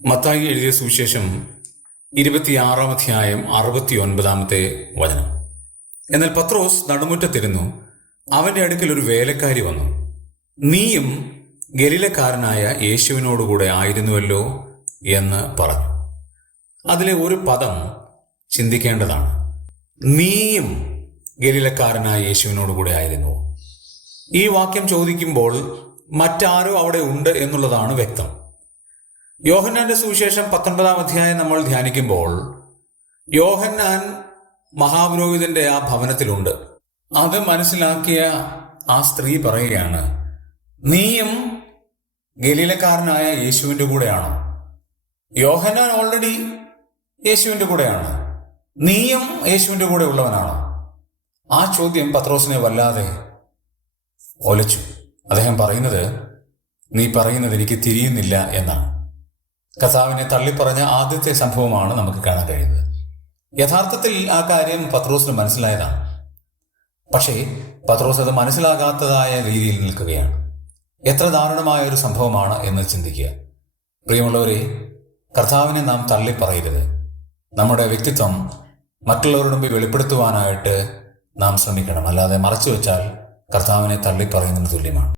മത്തായി എഴുതിയ സുവിശേഷം 26-ാം അധ്യായം 69-ാമത്തെ വചനം. എന്നാൽ പത്രോസ് നടുമുറ്റത്തിരുന്നു. അവന്റെ അടുക്കൽ ഒരു വേലക്കാരി വന്നു. നീയും ഗലീലക്കാരനായ യേശുവിനോടുകൂടെ ആയിരുന്നുവല്ലോ എന്ന് പറഞ്ഞു. അതിലെ ഒരു പദം ചിന്തിക്കേണ്ടതാണ്. നീയും ഗലീലക്കാരനായ യേശുവിനോടുകൂടെ ആയിരുന്നു. ഈ വാക്യം ചോദിക്കുമ്പോൾ മറ്റാരോ അവിടെ ഉണ്ട് എന്നുള്ളതാണ് വ്യക്തം. യോഹന്നാന്റെ സുവിശേഷം 19-ാം അധ്യായം നമ്മൾ ധ്യാനിക്കുമ്പോൾ യോഹന്നാൻ മഹാപുരോഹിതന്റെ ആ ഭവനത്തിലുണ്ട്. അത് മനസ്സിലാക്കിയ ആ സ്ത്രീ പറയുകയാണ്, നീയും ഗലീലക്കാരനായ യേശുവിന്റെ കൂടെയാണോ? യോഹന്നാൻ ഓൾറെഡി യേശുവിന്റെ കൂടെയാണ്, നീയും യേശുവിന്റെ കൂടെ ഉള്ളവനാണോ? ആ ചോദ്യം പത്രോസിനെ വല്ലാതെ ഒലച്ചു. അദ്ദേഹം പറയുന്നത്, നീ പറയുന്നത് എനിക്ക് തിരിയുന്നില്ല എന്നാണ്. കർത്താവിനെ തള്ളിപ്പറഞ്ഞ ആദ്യത്തെ സംഭവമാണ് നമുക്ക് കാണാൻ കഴിയുന്നത്. യഥാർത്ഥത്തിൽ ആ കാര്യം പത്രോസിന് മനസ്സിലായതാണ്. പക്ഷേ പത്രോസ് അത് മനസ്സിലാകാത്തതായ രീതിയിൽ നിൽക്കുകയാണ്. എത്ര ദാരുണമായ ഒരു സംഭവമാണ് എന്ന് ചിന്തിക്കുക. പ്രിയമുള്ളവരെ, കർത്താവിനെ നാം തള്ളിപ്പറയരുത്. നമ്മുടെ വ്യക്തിത്വം മറ്റുള്ളവരുടെ മുമ്പിൽ വെളിപ്പെടുത്തുവാനായിട്ട് നാം ശ്രമിക്കണം. അല്ലാതെ മറച്ചു വെച്ചാൽ കർത്താവിനെ തള്ളിപ്പറയുന്നതിന് തുല്യമാണ്.